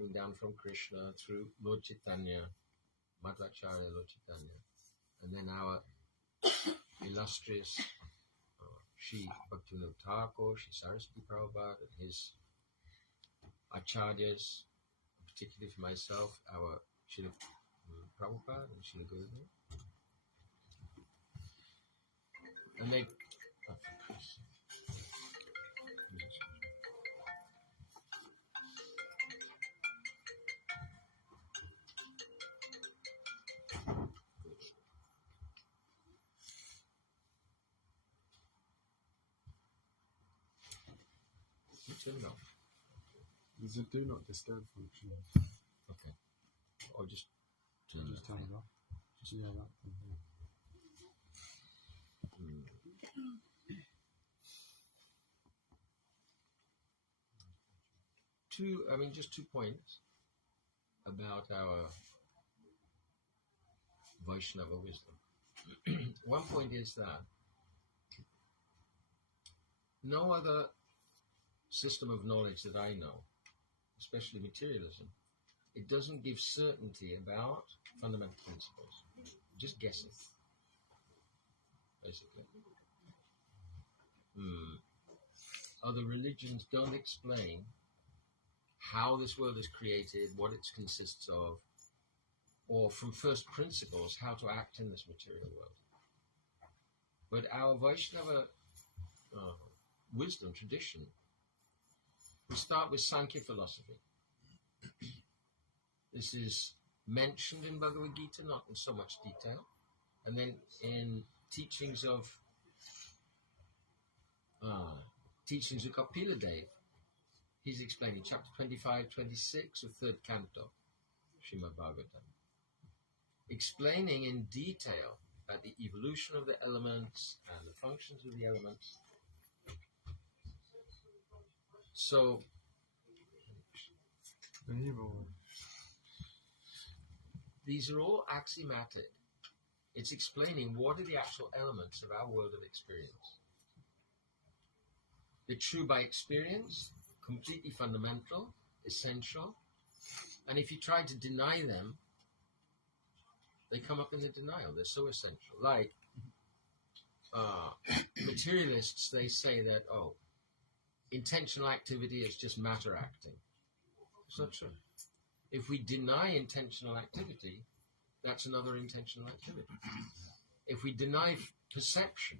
coming down from Krishna through Lord Chaitanya, Madhvacharya Lord Chaitanya, and then our illustrious Sri Bhaktivinoda Thakur, Sri Saraswati Prabhupada, and his acharyas, particularly for myself, our Srila Prabhupada and Srila Gurudev. And they... Oh, for Christ's sake. No. There's a do not disturb function. Okay. Or just turn it off. Just that thing. Just 2 points about our Vaishnava wisdom. One point is that no other system of knowledge that I know, especially materialism, it doesn't give certainty about fundamental principles. Just guessing, basically. Other religions don't explain how this world is created, what it consists of, or from first principles, how to act in this material world. But our Vaishnava wisdom tradition, we start with Sankhya philosophy. This is mentioned in Bhagavad Gita, not in so much detail. And then in teachings of Kapila Dev, he's explaining chapter 25, 26 of 3rd canto, Srimad Bhagavatam, explaining in detail about the evolution of the elements and the functions of the elements. So, these are all axiomatic. It's explaining what are the actual elements of our world of experience. They're true by experience, completely fundamental, essential, and if you try to deny them, they come up in the denial. They're so essential. Like materialists, they say that, intentional activity is just matter acting. It's not true. If we deny intentional activity, that's another intentional activity. If we deny perception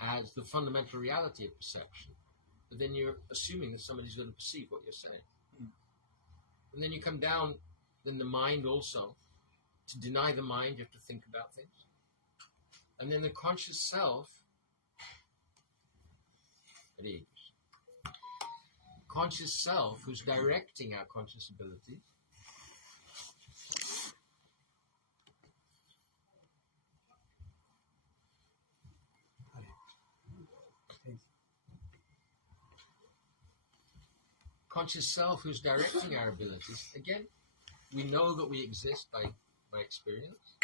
as the fundamental reality of perception, then you're assuming that somebody's going to perceive what you're saying. And then you come down in the mind also. To deny the mind, you have to think about things. And then the conscious self, who's directing our conscious abilities, conscious self who's directing our abilities. Again, we know that we exist by experience.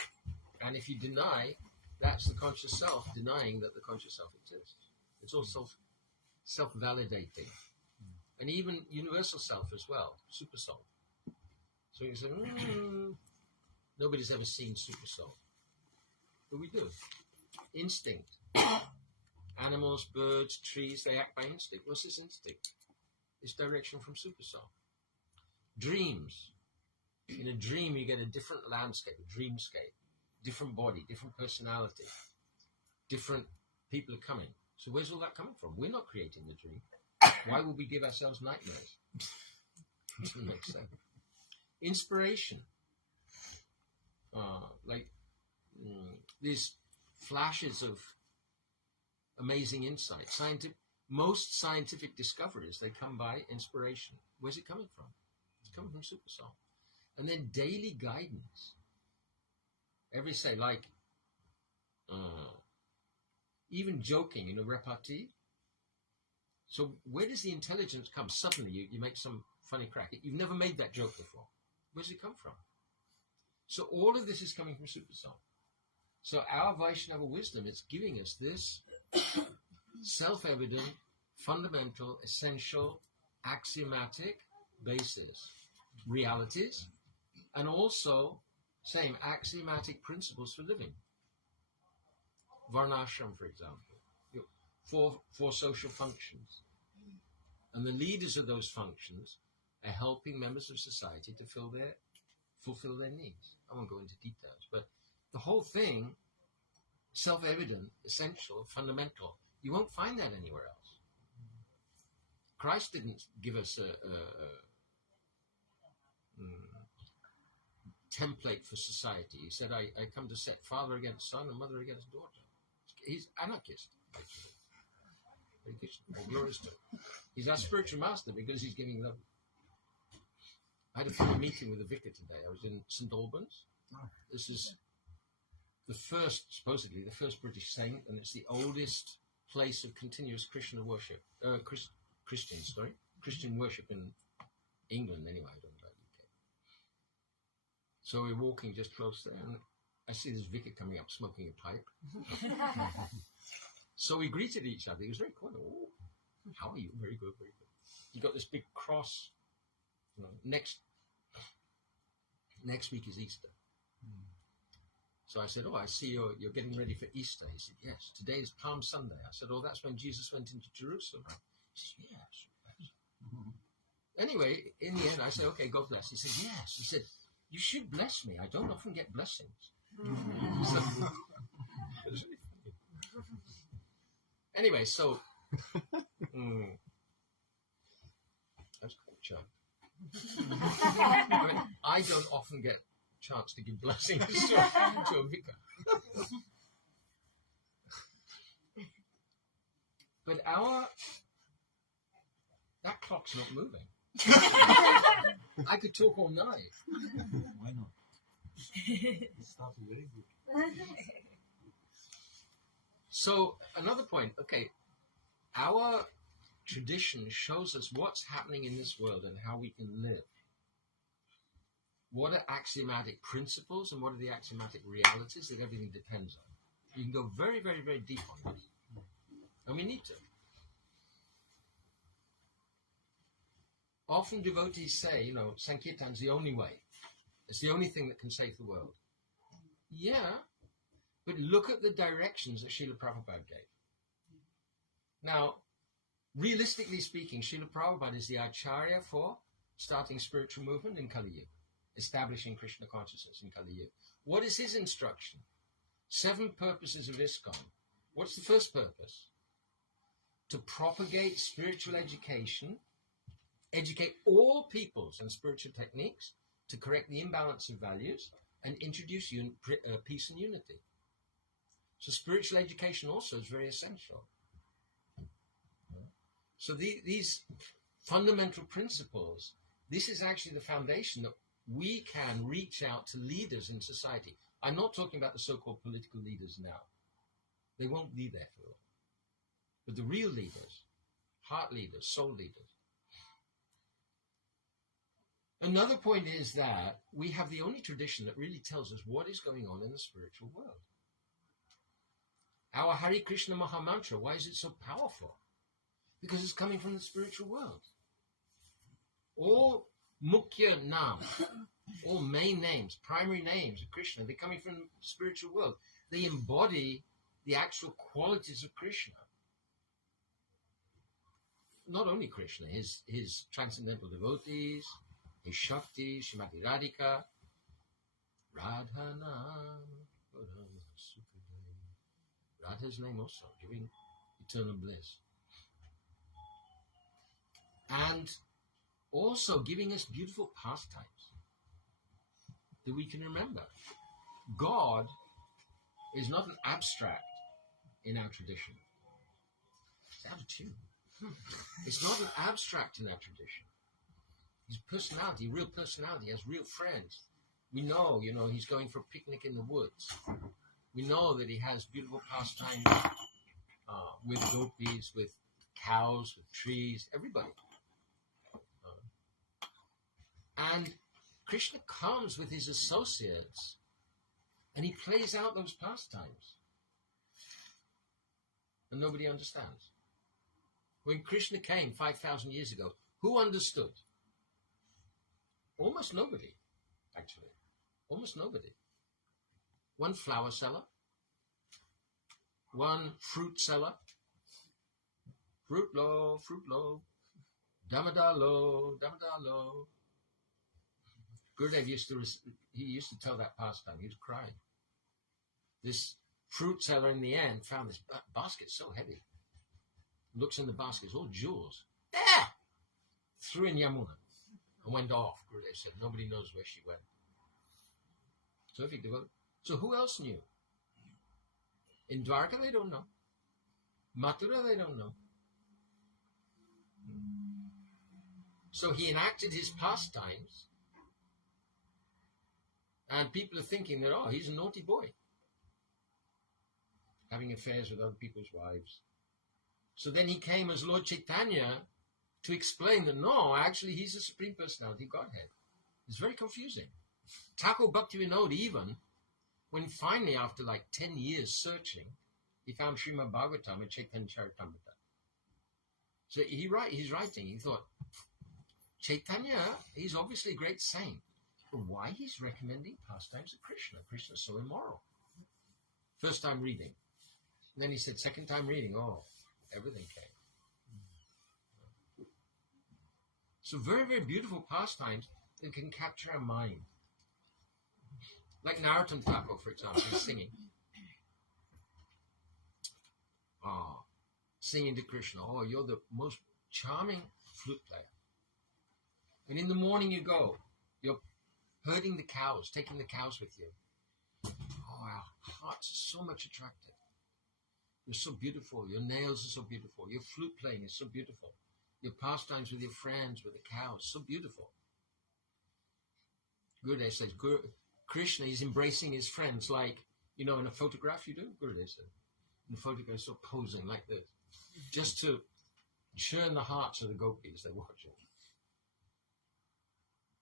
And if you deny, that's the conscious self denying that the conscious self exists. It's all self-validating. And even universal self as well, super soul. So you say, nobody's ever seen super soul. But we do. Instinct. Animals, birds, trees, they act by instinct. What's this instinct? It's direction from super soul. Dreams. In a dream, you get a different landscape, a dreamscape, different body, different personality, different people are coming. So where's all that coming from? We're not creating the dream. Why would we give ourselves nightmares? Doesn't make sense. Inspiration. These flashes of amazing insight. Most scientific discoveries, they come by inspiration. Where's it coming from? It's coming from super soul. And then daily guidance. Every say, like, even joking in a repartee. So where does the intelligence come? Suddenly you make some funny crack. You've never made that joke before. Where does it come from? So all of this is coming from super soul. So our Vaishnava wisdom, it's giving us this self-evident, fundamental, essential, axiomatic basis realities, and also same axiomatic principles for living. Varnashram, for example, four social functions. And the leaders of those functions are helping members of society to fulfill their needs. I won't go into details, but the whole thing, self-evident, essential, fundamental. You won't find that anywhere else. Christ didn't give us a template for society. He said, I come to set father against son and mother against daughter. He's anarchist, actually. More glorious to him. He's our spiritual master because he's giving love. I had a full meeting with the vicar today. I was in St. Albans. This is supposedly the first British saint, and it's the oldest place of continuous Christian worship. Christian worship in England, anyway. I don't know about UK. So we're walking just close there, and I see this vicar coming up smoking a pipe. So we greeted each other. He was very cool. Oh, how are you? Very good, very good. He got this big cross. You know, next week is Easter. So I said, I see you're getting ready for Easter. He said, yes. Today is Palm Sunday. I said, that's when Jesus went into Jerusalem. He said, yes. Anyway, in the end, I said, okay, God bless. He said, yes. He said, you should bless me. I don't often get blessings. Anyway, so that's quite chug. I don't often get a chance to give blessings to a vicar. But that clock's not moving. I could talk all night. Why not? It started really good. So another point, our tradition shows us what's happening in this world and how we can live. What are axiomatic principles and what are the axiomatic realities that everything depends on? You can go very, very, very deep on this. And we need to. Often devotees say, Sankirtan's the only way. It's the only thing that can save the world. Yeah, but look at the directions that Srila Prabhupada gave. Now, realistically speaking, Srila Prabhupada is the Acharya for starting spiritual movement in Kali Yuga, establishing Krishna consciousness in Kali Yuga. What is his instruction? 7 purposes of ISKCON. What's the first purpose? To propagate spiritual education, educate all peoples and spiritual techniques to correct the imbalance of values and introduce peace and unity. So spiritual education also is very essential. So these fundamental principles, this is actually the foundation that we can reach out to leaders in society. I'm not talking about the so-called political leaders now. They won't be there for long. But the real leaders, heart leaders, soul leaders. Another point is that we have the only tradition that really tells us what is going on in the spiritual world. Our Hare Krishna Maha Mantra, why is it so powerful? Because it's coming from the spiritual world. All Mukhya Nam, all main names, primary names of Krishna, they're coming from the spiritual world. They embody the actual qualities of Krishna. Not only Krishna, his transcendental devotees, his Shakti, Srimati Radhika, Radhanam, Radha's name also, giving eternal bliss. And also giving us beautiful pastimes that we can remember. God is not an abstract in our tradition. It's out of tune. It's not an abstract in our tradition. His personality, real personality, has real friends. We know, he's going for a picnic in the woods. We know that he has beautiful pastimes with gopis, with cows, with trees, everybody. And Krishna comes with his associates and he plays out those pastimes. And nobody understands. When Krishna came 5,000 years ago, who understood? Almost nobody, actually. Almost nobody. One flower seller, one fruit seller, fruit low, Damodar low. Gurudev used to tell that pastime. He was crying. This fruit seller in the end found this basket so heavy. Looks in the basket, it's all jewels. There! Threw in Yamuna and went off. Gurudev said, nobody knows where she went. So who else knew? In Dwarka, they don't know. Mathura, they don't know. So he enacted his pastimes, and people are thinking that, oh, he's a naughty boy, having affairs with other people's wives. So then he came as Lord Chaitanya to explain that, no, actually he's the Supreme Personality Godhead. It's very confusing. Thakur Bhaktivinoda even, when finally after like 10 years searching, he found Srimad Bhagavatam and Chaitanya Charitamrita. So he's writing, he thought, Chaitanya, he's obviously a great saint, but why he's recommending pastimes of Krishna? Krishna's so immoral. First time reading. And then he said, second time reading, oh, everything came. So very, very beautiful pastimes that can capture our mind. Like Narottam Thakur, for example, is singing. Oh, singing to Krishna. Oh, you're the most charming flute player. And in the morning you go, you're herding the cows, taking the cows with you. Oh, our hearts are so much attracted. You're so beautiful. Your nails are so beautiful. Your flute playing is so beautiful. Your pastimes with your friends, with the cows, so beautiful. Gurudev says, Krishna is embracing his friends like, in a photograph you do, Gurudev said. In the photograph, so posing like this, just to churn the hearts of the gopis they're watching.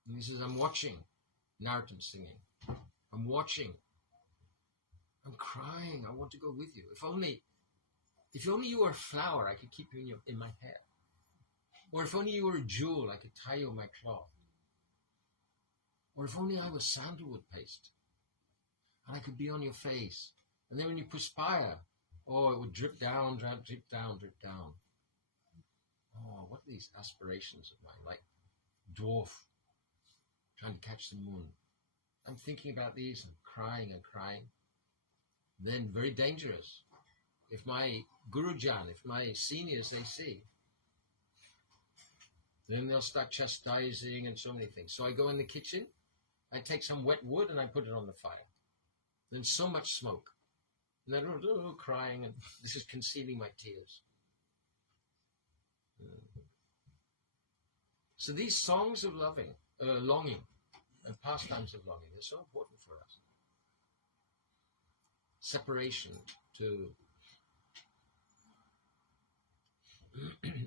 And he says, I'm watching Narottam singing. I'm watching. I'm crying. I want to go with you. If only you were a flower, I could keep you in my hair. Or if only you were a jewel, I could tie you on my cloth. Or if only I was sandalwood paste, and I could be on your face. And then when you perspire, oh, it would drip down, drip down, drip down. Oh, what are these aspirations of mine? Like dwarf trying to catch the moon. I'm thinking about these and crying and crying. Then very dangerous. If my Gurujan, if my seniors, they see, then they'll start chastising and so many things. So I go in the kitchen, I take some wet wood and I put it on the fire. Then so much smoke. And then crying, and this is concealing my tears. So these songs of longing, and pastimes of longing are so important for us. Separation to...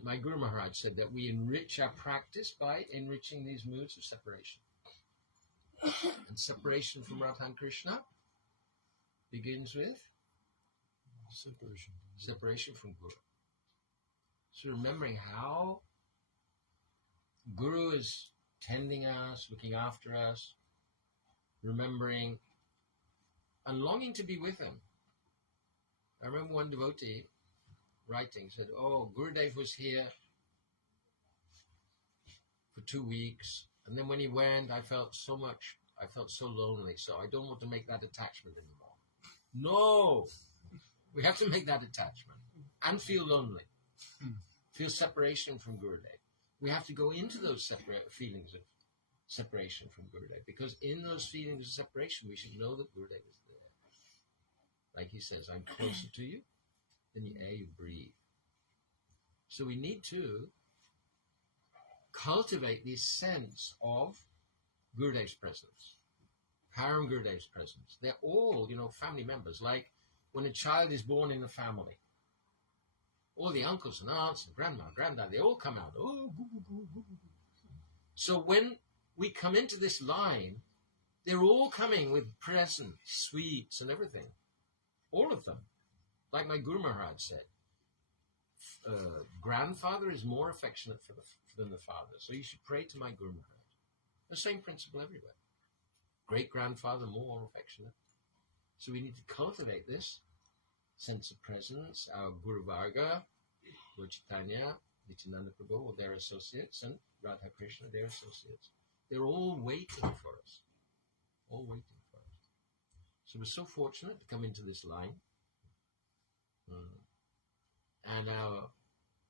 My Guru Maharaj said that we enrich our practice by enriching these moods of separation. And separation from Radha and Krishna begins with separation from Guru. So remembering how Guru is tending us, looking after us, remembering and longing to be with him. I remember one devotee writing, said, oh, Gurudev was here for 2 weeks, and then when he went, I felt so lonely, so I don't want to make that attachment anymore. No! We have to make that attachment and feel lonely, feel separation from Gurudev. We have to go into those feelings of separation from Gurudev, because in those feelings of separation, we should know that Gurudev is there. Like he says, I'm closer to you than the air you breathe. So we need to cultivate this sense of Gurudev's presence, Param Gurudev's presence. They're all, family members. Like when a child is born in a family, all the uncles and aunts and grandma, granddad, they all come out. Oh, boo, boo, boo, boo, boo. So when we come into this line, they're all coming with presents, sweets, and everything. All of them. Like my Guru Maharaj said, grandfather is more affectionate than the father. So you should pray to my Guru Maharaj. The same principle everywhere. Great-grandfather more affectionate. So we need to cultivate this sense of presence. Our Guru Varga, Lord Chaitanya, Nityananda Prabhu, or their associates, and Radha Krishna, their associates. They're all waiting for us. All waiting for us. So we're so fortunate to come into this line. And our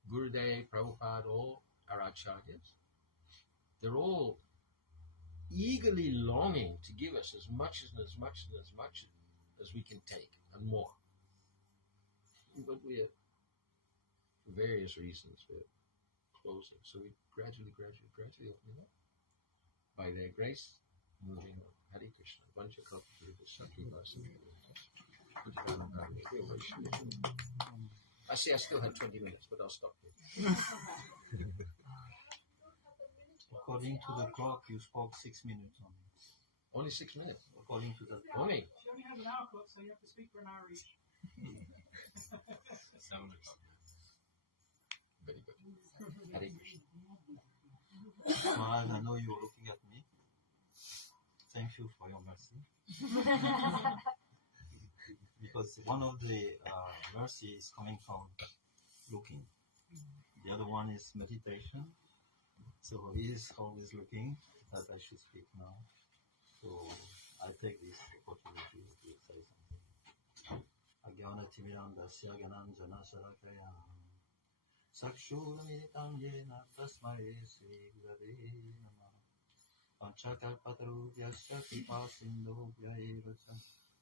Gurudev, Prabhupada, all our acharyas, they're all eagerly longing to give us as much and as much and as much as we can take, and more. But we're, for various reasons, we're closing. So we gradually opening up. By their grace, moving on. Hare Krishna. Vancha kalpa Saki Vasa. I see I still have 20 minutes, but I'll stop here. According to the clock, you spoke 6 minutes only. Only 6 minutes? According to the Only? She only has an hour clock, so you have to speak for an hour each. Very good. Hare Krishna. Maharaj, I know you're looking at me. Thank you for your mercy. Because one of the mercy is coming from looking. The other one is meditation. So he is always looking that I should speak now. So I take this opportunity to say something. Agyana Timirandasya Gananjana Sharakaya Sakshura Militangena Tasmare Sri Gurave Namah Panchakalpataru Vyasya Kripa Sindhu Vyayiracha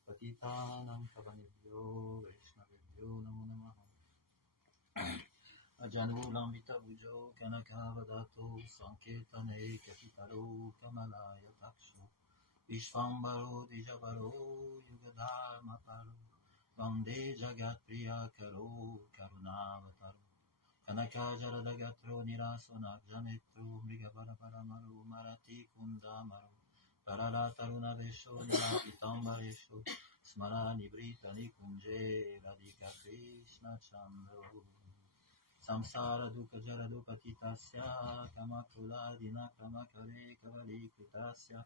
Patitanam Pavanibhyo Vaishnavibhyo Namo Namaha Ajanulam Vitabujo Kanakavadato Sanketane Kapitaro Kamalaya Takshu Vishvambaro Dijabaro Yugadharma Paro Vande Jagat Priya Karo Karunavataro Kanaka Jaradagatro Nirasona Janetro Mrigabara Paramaro Marati Kundamaro Tarara Taruna Vesho Nirapitambaresho Smarani Britani Kunje Radhika Krishna Chandro Samsara Dukkha Jara Dukkha Titasya Kamakula Dina Kamakare Kavali Kritasya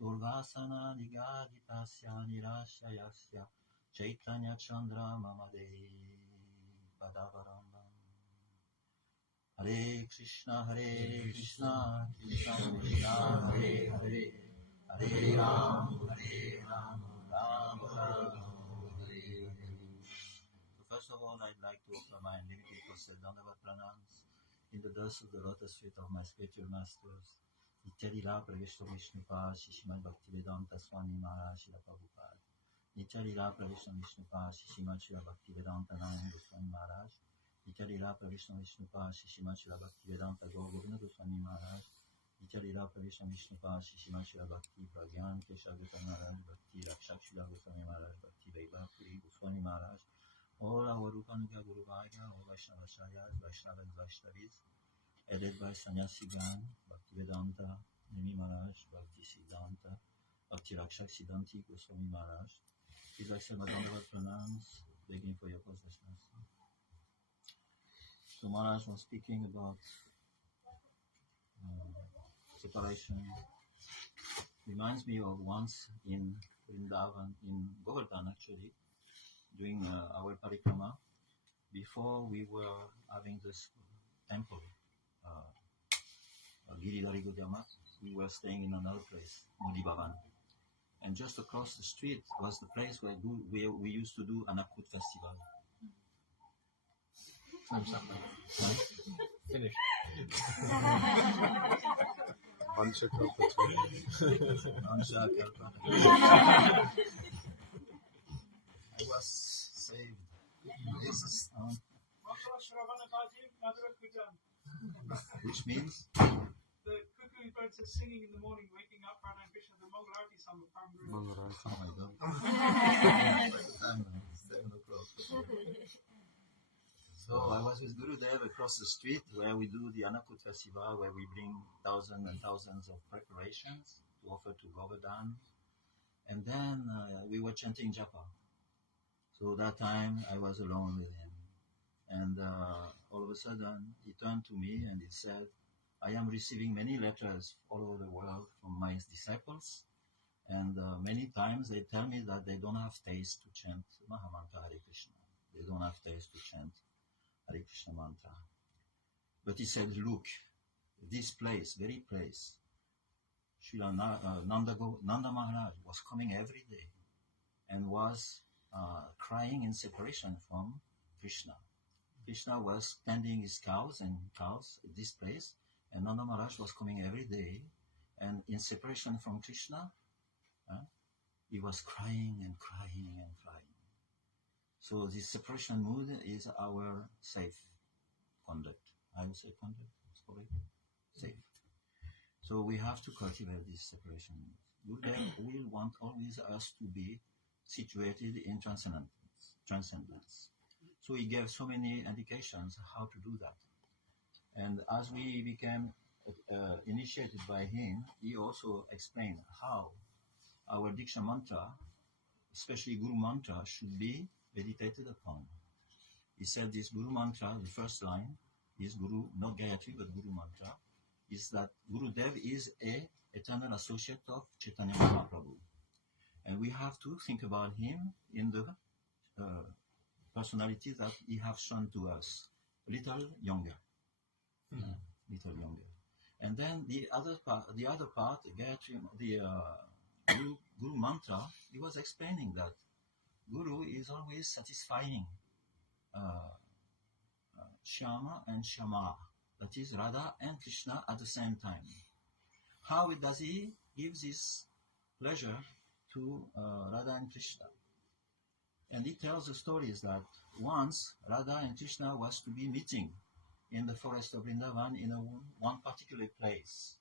Durvasana Nigaditasya Nirashayasya Chaitanya Chandra Mamade Padavaramba Hare Krishna Krishna Krishna Hare Hare Hare Ram Ram Hare Hare. First of all, I'd like to offer my unlimited Dandavat pranams in the dust of the lotus feet of my spiritual masters, Nityalila Pravishta Vishnupa Shishimad Bhaktivedanta Swami Maharaj Srila Prabhupada, Nityalila Pravishta Vishnupa Shishimad Srila Bhaktivedanta Nayana Goswami Maharaj, Nityalila Pravishta Vishnupa Shishimad Srila Bhaktivedanta Gaur-Govinda Goswami Maharaj, Nityalila Pravishta Vishnupa Shishimad Srila Bhakti Pragyan Keshav Goswami Maharaj, Bhakti Rakshāk Srila Goswami Maharaj, Bhakti Vaibhav Puri Goswami Maharaj, all our Rupanuga Guru Varga, all Vaishnava Sharyas, Vaishnava and Vaishnavis, headed by Sannyasi Gan, Bhaktivedanta, Nemi Maharaj, Bhakti Siddhanta, Bhakti Rakshāk Siddhanti Goswami Maharaj. Please accept my Dandavat pranams, begging for your possessions. So Maharaj was speaking about separation. Reminds me of once in Vrindavan, in Govardhan actually, doing our parikrama, before we were having this temple, Giridhari Godyamat, we were staying in another place, Modi Bhavan. And just across the street was the place where we used to do an Akut festival. Finish. I was saved. Which means? The cuckoo birds are singing in the morning, waking up Radha and Krishna, the Mangal Arati song of Prabhu. Oh my God. 7 o'clock. So I was with Gurudev across the street where we do the Anakut Festival, where we bring thousands and thousands of preparations to offer to Govardhan. And then we were chanting Japa. So that time I was alone with him. And all of a sudden he turned to me and he said, I am receiving many letters all over the world from my disciples, and many times they tell me that they don't have taste to chant Mahamantra Hare Krishna. They don't have taste to chant Hare Krishna mantra. But he said, look, this place, very place, Srila Nanda Maharaj was coming every day and was crying in separation from Krishna. Krishna was tending his cows at this place, and Nanda Maharaj was coming every day, and in separation from Krishna, he was crying and crying and crying. So this separation mood is our safe conduct. I would say conduct, sorry, safe. So we have to cultivate this separation mood. Gurudev will want always us to be situated in transcendence. So he gave so many indications how to do that. And as we became initiated by him, he also explained how our Diksha mantra, especially Guru mantra, should be meditated upon. He said this Guru mantra, the first line, is Guru, not Gayatri, but Guru mantra, is that Gurudev is a eternal associate of Chaitanya Mahaprabhu. And we have to think about him in the personality that he has shown to us, little younger. Little younger. And then the other part, Gayatri, the Guru mantra, he was explaining that Guru is always satisfying Shyama and Shama, that is Radha and Krishna at the same time. How does he give this pleasure to Radha and Krishna? And he tells the stories that once Radha and Krishna was to be meeting in the forest of Vrindavan in one particular place.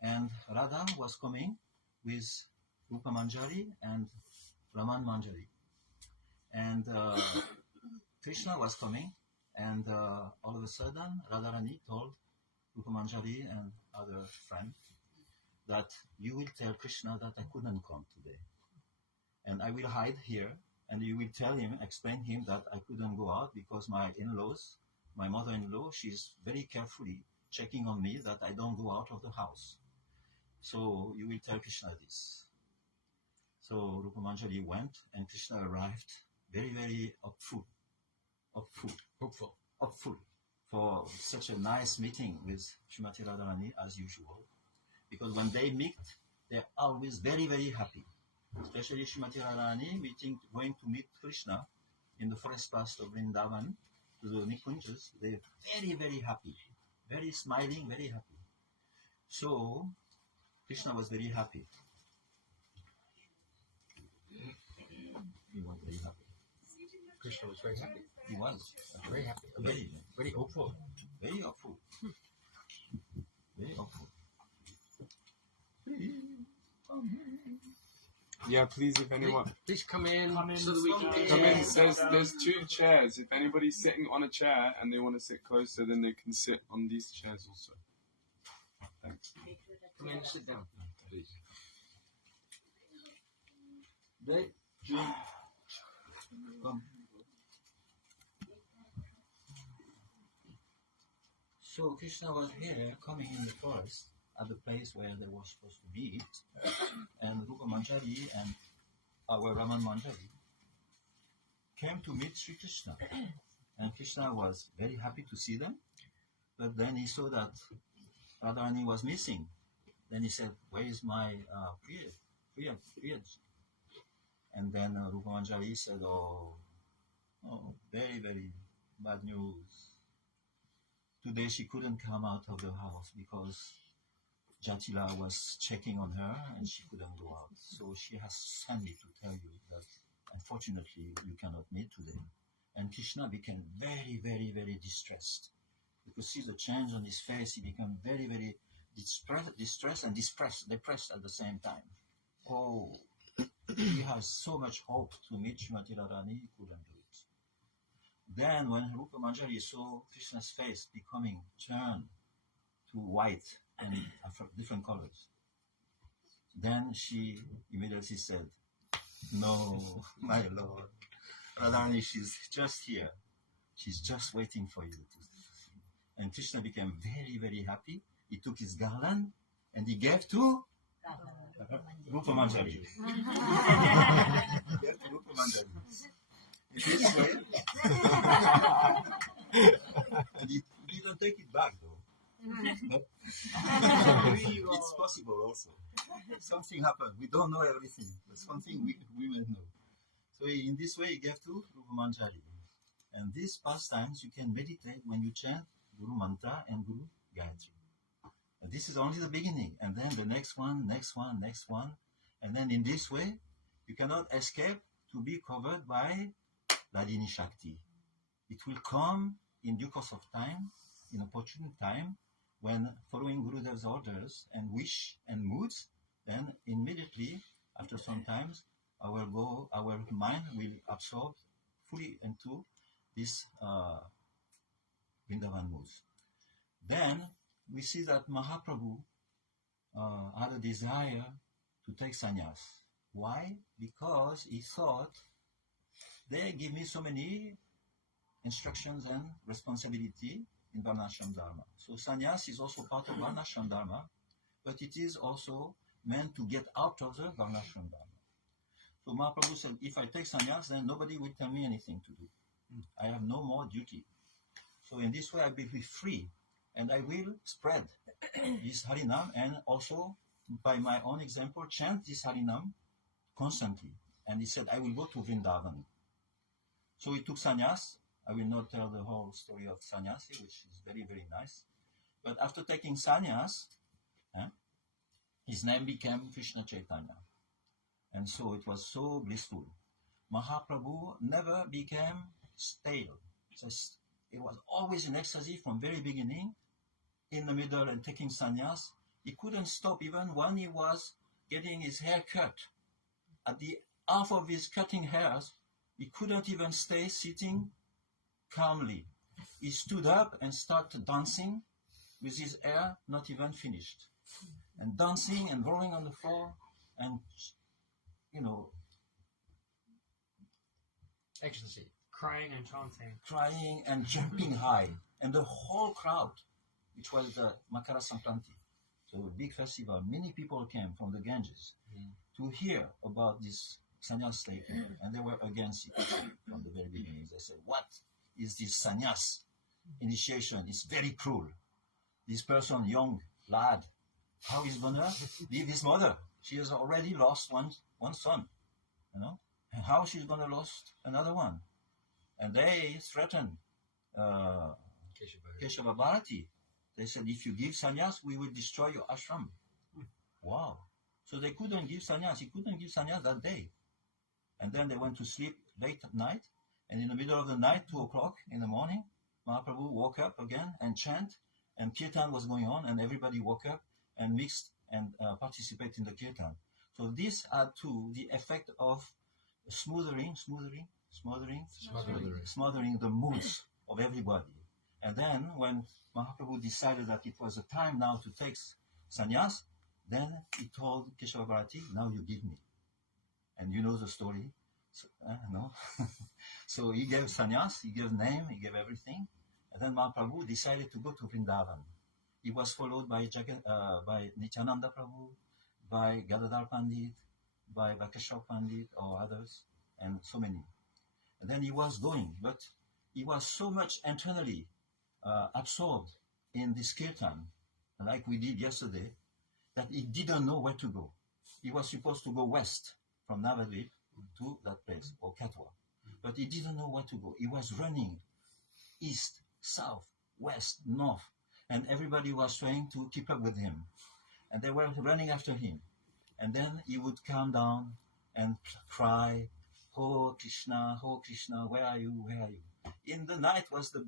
And Radha was coming with Rupa Manjari and Raman Manjari. And Krishna was coming, and all of a sudden Radharani told Rupa Manjari and other friend that you will tell Krishna that I couldn't come today. And I will hide here, and you will tell him, explain him that I couldn't go out because my in-laws, my mother-in-law, she's very carefully checking on me that I don't go out of the house. So you will tell Krishna this. So Rupa Manjari went, and Krishna arrived very, very hopeful for such a nice meeting with Srimati Radharani as usual. Because when they meet, they're always very, very happy. Especially Srimati Radharani going to meet Krishna in the forest path of Vrindavan, to the Nikunjas, they're very, very happy. Very smiling, very happy. So, Krishna was very happy. He was very happy. Krishna was very happy. He was Very happy. Very hopeful. Very hopeful. Very hopeful. Yeah, please, if anyone... Please come in so that we can Come in, there's 2 chairs. If anybody's sitting on a chair and they want to sit closer, then they can sit on these chairs also. Thanks. come in, sit down, please. Come. So Krishna was here, coming in the forest, at the place where they were supposed to meet, and Rupa Manjari and our Raman Manjari came to meet Sri Krishna. And Krishna was very happy to see them, but then he saw that Radharani was missing. Then he said, where is my Priya? And then Rupa Manjari said, oh, very, very bad news. Today she couldn't come out of the house because Jatila was checking on her and she couldn't go out. So she has sent me to tell you that unfortunately you cannot meet today. And Krishna became very, very, very distressed. You could see the change on his face. He became very, very distressed and depressed at the same time. Oh, he has so much hope to meet Srimati Radharani, he couldn't do it. Then when Rupa Manjari saw Krishna's face becoming turned to white and different colors, then she immediately said, no, my Lord, Radharani, she's just here. She's just waiting for you to see. And Krishna became very, very happy he took his garland and he gave to Rupa Manjari. He gave to Rupa Manjari. In this way, and he didn't take it back though. But it's possible also. Something happened. We don't know everything, but something we will know. So in this way, he gave to Rupa Manjari. And these pastimes you can meditate when you chant Guru Mantra and Guru Gayatri. And this is only the beginning. And then the next one. And then in this way, you cannot escape to be covered by Ladini Shakti. It will come in due course of time, in opportune time, when following Gurudev's orders and wish and moods, then immediately, after some time, our mind will absorb fully into this Vrindavan moods. Then we see that Mahaprabhu had a desire to take sannyas. Why? Because he thought, they give me so many instructions and responsibility in Varnashram Dharma. So sannyas is also part of Varnashram Dharma, but it is also meant to get out of the Varnashram Dharma. So Mahaprabhu said, if I take sannyas, then nobody will tell me anything to do. I have no more duty. So in this way, I will be free, and I will spread this Harinam, and also, by my own example, chant this Harinam constantly. And he said, I will go to Vrindavan. So he took sannyas. I will not tell the whole story of sannyasi, which is very, very nice. But after taking sannyas, his name became Krishna Chaitanya. And so it was so blissful. Mahaprabhu never became stale. So it was always in ecstasy from very beginning, in the middle and taking sannyas. He couldn't stop even when he was getting his hair cut. At the half of his cutting hairs, he couldn't even stay sitting calmly. He stood up and started dancing with his hair not even finished. And dancing and rolling on the floor and, Ecstasy. Crying and chanting. Crying and jumping high. And the whole crowd, which was the Makara Sankranti, so a big festival, many people came from the Ganges to hear about this sannyas taking, and they were against it from the very beginning. They said, what is this sannyas initiation? It's very cruel. This person, young lad, how is gonna leave his mother? She has already lost one son, and how she's gonna lose another one? And they threatened Keshava Bharati. They said, if you give sannyas, we will destroy your ashram. Wow. So they couldn't give sannyas. He couldn't give sannyas that day. And then they went to sleep late at night. And in the middle of the night, 2 o'clock in the morning, Mahaprabhu woke up again and chant. And kirtan was going on. And everybody woke up and mixed and participated in the kirtan. So this had to the effect of smothering the moods of everybody. And then when Mahaprabhu decided that it was a time now to take sannyas, then he told Keshava Bharati, now you give me. And you know the story, no? So he gave sannyas, he gave name, he gave everything. And then Mahaprabhu decided to go to Vrindavan. He was followed by Nityananda Prabhu, by Gadadhar Pandit, by Vakeshwar Pandit or others, and so many. And then he was going, but he was so much internally absorbed in this kirtan, like we did yesterday, that he didn't know where to go. He was supposed to go west from Navadvip to that place, or Katwa. But he didn't know where to go. He was running east, south, west, north, and everybody was trying to keep up with him. And they were running after him. And then he would calm down and cry, Oh Krishna, where are you, where are you? In the night was the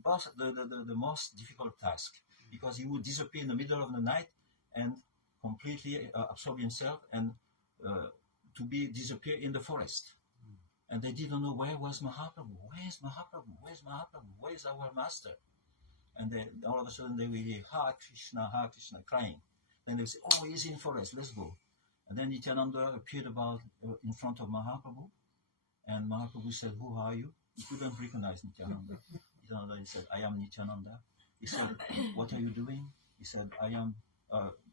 most difficult task, because he would disappear in the middle of the night and completely absorb himself and disappear in the forest. And they didn't know where was Mahaprabhu. Where is Mahaprabhu? Where is Mahaprabhu? Where is our master? And then all of a sudden they will hear Ha Krishna, crying. Then they say, oh, he's in forest, let's go. And then Nityananda appeared in front of Mahaprabhu. And Mahaprabhu said, who are you? He couldn't recognize Nityananda. He said, I am Nityananda. He said, what are you doing? He said, I am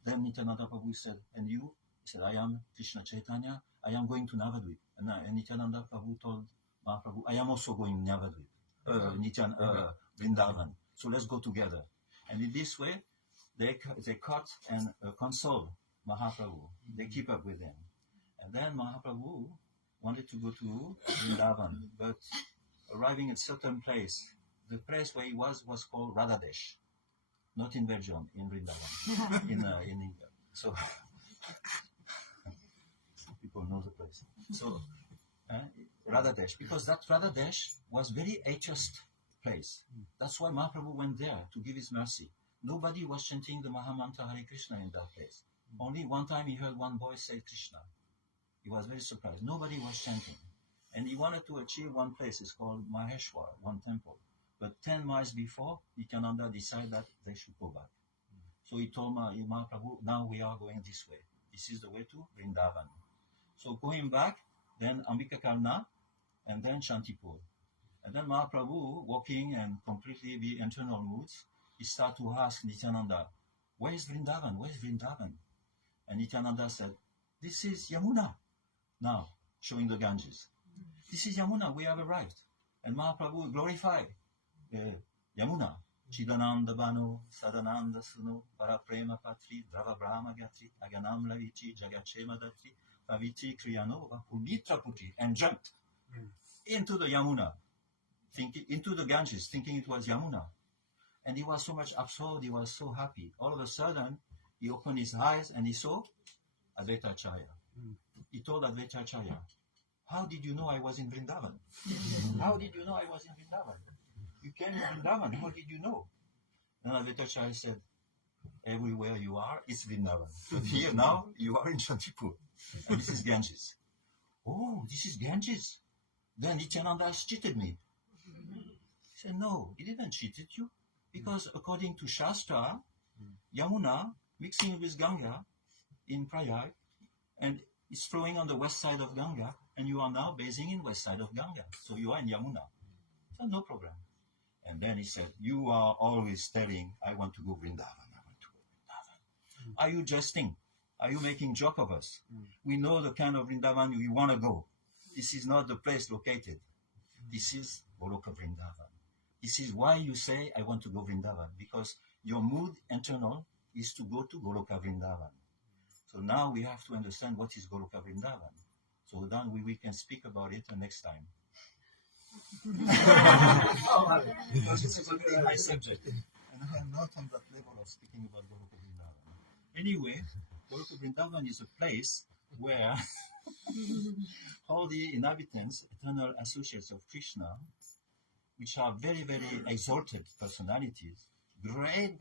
then Nityananda Prabhu said, and you? He said, I am Krishna Chaitanya. I am going to Navadvip. And Nityananda Prabhu told Mahaprabhu, I am also going to Navadvip, Vrindavan. So let's go together. And in this way, they cut and console Mahaprabhu. They keep up with him. And then Mahaprabhu wanted to go to Vrindavan, but arriving at a certain place, the place where he was called Radhadesh. Not in Belgium, in Vrindavan, in India. So, people know the place. So, Radhadesh, because that Radhadesh was very atheist place. That's why Mahaprabhu went there to give his mercy. Nobody was chanting the Mahamantra Hare Krishna in that place. Only one time he heard one boy say Krishna. He was very surprised. Nobody was chanting. And he wanted to achieve one place. It's called Maheshwar, one temple. But 10 miles before, Nityananda decided that they should go back. So he told Mahaprabhu, now we are going this way. This is the way to Vrindavan. So going back, then Ambikakarna, and then Shantipur. And then Mahaprabhu, walking and completely the internal moods, he started to ask Nityananda, where is Vrindavan? Where is Vrindavan? And Nityananda said, this is Yamuna. Now, showing the Ganges. This is Yamuna, we have arrived. And Mahaprabhu glorified Yamuna. Chidananda Bano, Sadananda Suno, Paraprema Patri, Drava Brahma Gatri, Aganam Lavici, Jagachema Datri, Paviti Kriyano, Pumitra Puti, and jumped into the Yamuna, into the Ganges, thinking it was Yamuna. And he was so much absorbed, he was so happy. All of a sudden, he opened his eyes and he saw Advaitacharya. He told Advaitacharya, how did you know I was in Vrindavan? How did you know I was in Vrindavan? You came to Vrindavan, how did you know? And Advaitacharya said, everywhere you are, it's Vrindavan. So here now, you are in Shantipur. And this is Ganges. Oh, this is Ganges. Then Nityananda has cheated me. He said, no, he didn't cheat you. Because according to Shastra, Yamuna mixing with Ganga in Prayag, and it's flowing on the west side of Ganga, and you are now basing in west side of Ganga. So you are in Yamuna. So no problem. And then he said, you are always telling, I want to go Vrindavan, I want to go Vrindavan. Are you jesting? Are you making joke of us? We know the kind of Vrindavan you want to go. This is not the place located. This is Goloka Vrindavan. This is why you say, I want to go Vrindavan, because your mood internal is to go to Goloka Vrindavan. So now we have to understand what is Goloka Vrindavan. So then we can speak about it the next time. Because this is a very high subject. And I am not on that level of speaking about Goloka Vrindavan. Anyway, Goloka Vrindavan is a place where all the inhabitants, eternal associates of Krishna, which are very, very exalted personalities, great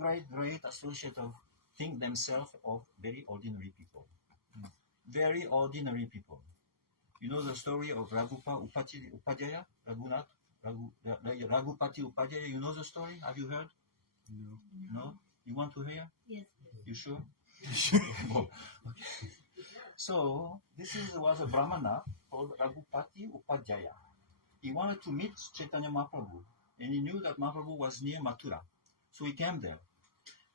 associates of, think themselves of very ordinary people. Very ordinary people. You know the story of Raghupati Upadhyaya? Raghupati Upadhyaya, you know the story? Have you heard? No. No? You want to hear? Yes. You sure? Oh, okay. So, this was a Brahmana called Raghupati Upadhyaya. He wanted to meet Chaitanya Mahaprabhu, and he knew that Mahaprabhu was near Mathura. So he came there.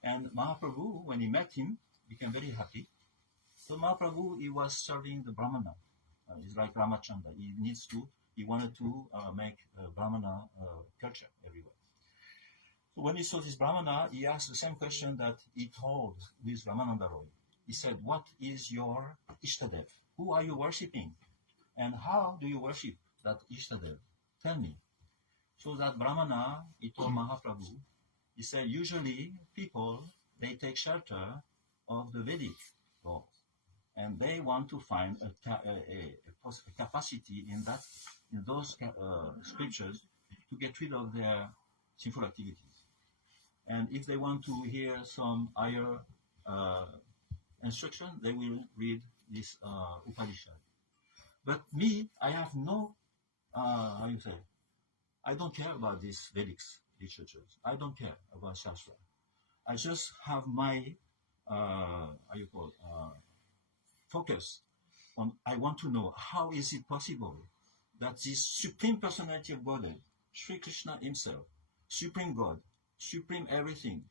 And Mahaprabhu, when he met him, became very happy. So Mahaprabhu, he was serving the Brahmana. He's like Ramachandra. He wanted to make Brahmana culture everywhere. So when he saw this Brahmana, he asked the same question that he told with Ramananda Roy. He said, what is your Ishtadev? Who are you worshipping? And how do you worship that Ishtadev? Tell me. So that Brahmana, he told Mahaprabhu, he said, usually people, they take shelter of the Vedic laws. And they want to find a capacity in those scriptures to get rid of their sinful activities. And if they want to hear some higher instruction, they will read this Upanishad. But me, I have no, I don't care about these Vedic literatures. I don't care about Shastra. I just have my, focus on, I want to know how is it possible that this Supreme Personality of Godhead, Sri Krishna himself, Supreme God, Supreme everything,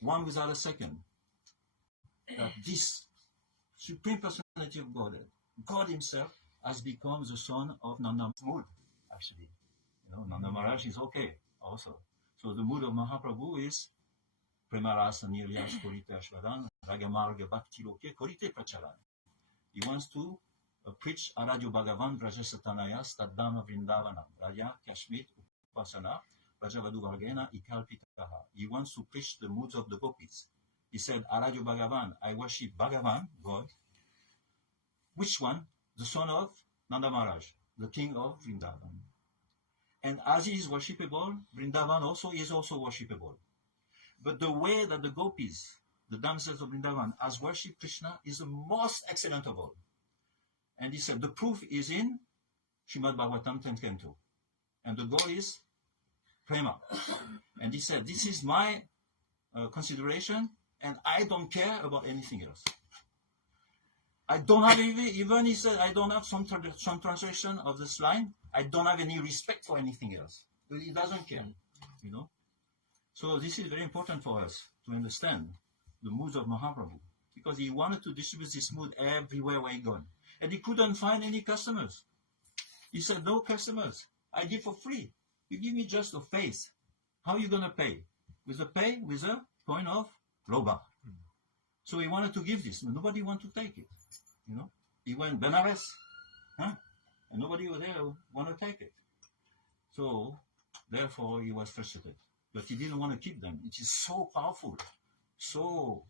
one without a second, that this Supreme Personality of Godhead, God Himself, has become the son of Nanda mood, actually. Nanda Maharaj is okay also. So the mood of Mahaprabhu is Premaras Niryas Korite Ashvadan, Ragamarga Bhakti Loke Korite Pracharan. He wants to preach Aradyo Bhagavan Brajasatanaya Staddama Vrindavanam, Raja Kashmir Upasana, Rajavadu Vargena Ikalpitaha. He wants to preach the moods of the gopis. He said, Aradyo Bhagavan, I worship Bhagavan, God. Which one? The son of Nanda Maharaj, the king of Vrindavan. And as he is worshipable, Vrindavan also is also worshipable. But the way that the gopis, the damsels of Vrindavan, has worshipped Krishna is the most excellent of all. And he said, the proof is in Srimad Bhagavatam 10.2. And the goal is prema. And he said, this is my consideration, and I don't care about anything else. I don't have even he said, I don't have some translation of this line. I don't have any respect for anything else. He doesn't care, So this is very important for us to understand the moods of Mahaprabhu, because he wanted to distribute this mood everywhere where he gone. And he couldn't find any customers. He said, no customers. I give for free. You give me just a face. How are you going to pay? With a coin of Loba. So he wanted to give this. Nobody wanted to take it. He went Benares, and nobody was there who wanted to take it. So, therefore, he was frustrated. But he didn't want to keep them. It is so powerful, so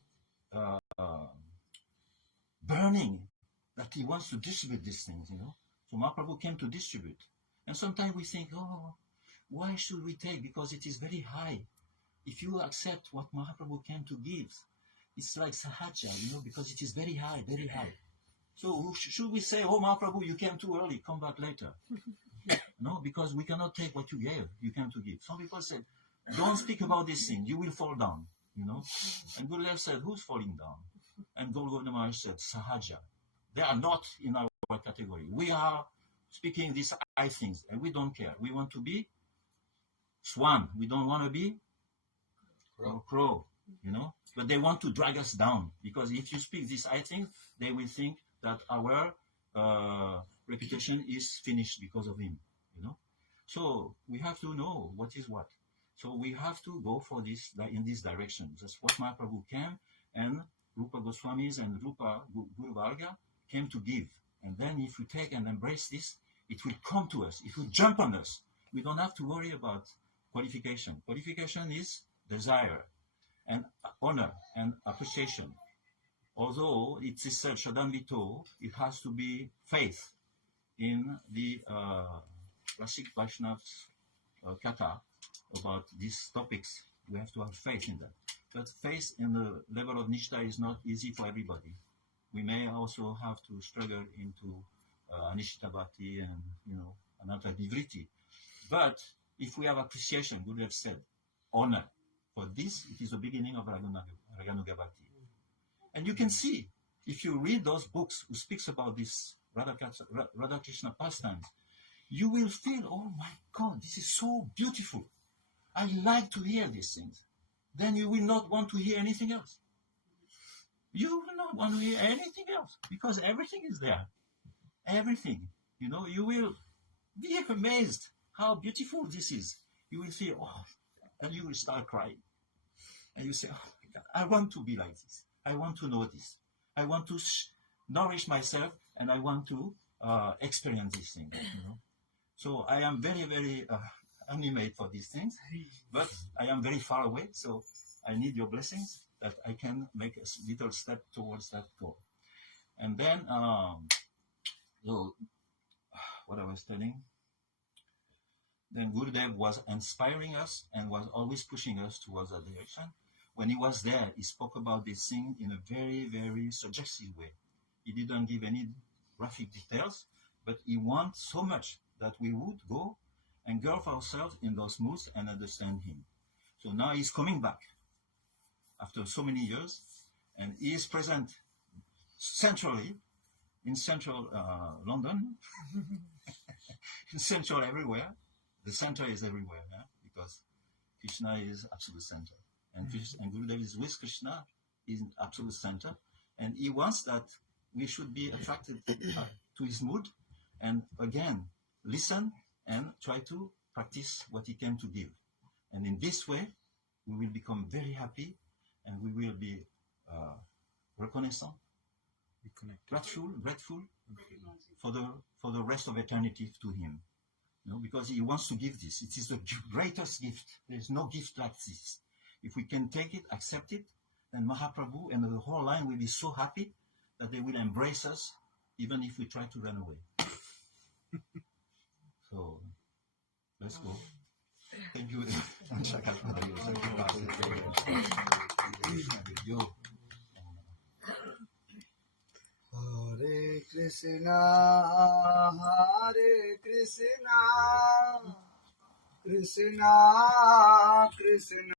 burning, that he wants to distribute these things, So Mahaprabhu came to distribute. And sometimes we think, why should we take? Because it is very high. If you accept what Mahaprabhu came to give, it's like sahaja, because it is very high, very high. So should we say, Mahaprabhu, you came too early, come back later? No, because we cannot take what you gave, you came to give. Some people said, don't speak about this thing, you will fall down, And Gurudev said, who's falling down? And Gaura Maharaj said, sahaja. They are not in our category. We are speaking these high things, and we don't care. We want to be swan. We don't want to be crow, But they want to drag us down, because if you speak these high things, they will think that our reputation is finished because of him, So we have to know what is what. So we have to go for this in this direction. That's what Mahaprabhu came, and Rupa Goswamis and Rupa Guru Varga came to give. And then if we take and embrace this, it will come to us. It will jump on us. We don't have to worry about qualification. Qualification is desire and honor and appreciation. Although it is said, Shadambito, it has to be faith in the Rasik Vaishnav's kata about these topics. We have to have faith in that. But faith in the level of Nishta is not easy for everybody. We may also have to struggle into Anishita Bhakti and, Ananta Nivriti. But if we have appreciation, Gurudev said, honor, for this, it is the beginning of Raganuga Bhakti. And you can see, if you read those books who speaks about this Radha Krishna pastimes, you will feel, oh my God, this is so beautiful. I like to hear these things. Then you will not want to hear anything else. You will not want to hear anything else, because everything is there. Everything. You will be amazed how beautiful this is. You will say, and you will start crying. And you say, oh my God, I want to be like this. I want to know this. I want to nourish myself, and I want to experience these things. So I am very, very animated for these things, but I am very far away, so I need your blessings that I can make a little step towards that goal. And then, what I was telling, then Gurudev was inspiring us and was always pushing us towards that direction. When he was there, he spoke about this thing in a very, very suggestive way. He didn't give any graphic details, but he wants so much that we would go and engulf ourselves in those moods and understand him. So now he's coming back after so many years, and he is present centrally in central London, in central everywhere. The center is everywhere, because Krishna is absolute center. And Gurudev is with Krishna, is in absolute center, And he wants that we should be attracted to his mood, and again, listen and try to practice what he came to give. And in this way, we will become very happy, and we will be reconnaissant, grateful for the rest of eternity to him. You know, because he wants to give this. It is the greatest gift. There is no gift like this. If we can take it, accept it, then Mahaprabhu and the whole line will be so happy that they will embrace us, even if we try to run away. So, let's go. Thank you. Hare Krishna, Hare Krishna, Krishna Krishna.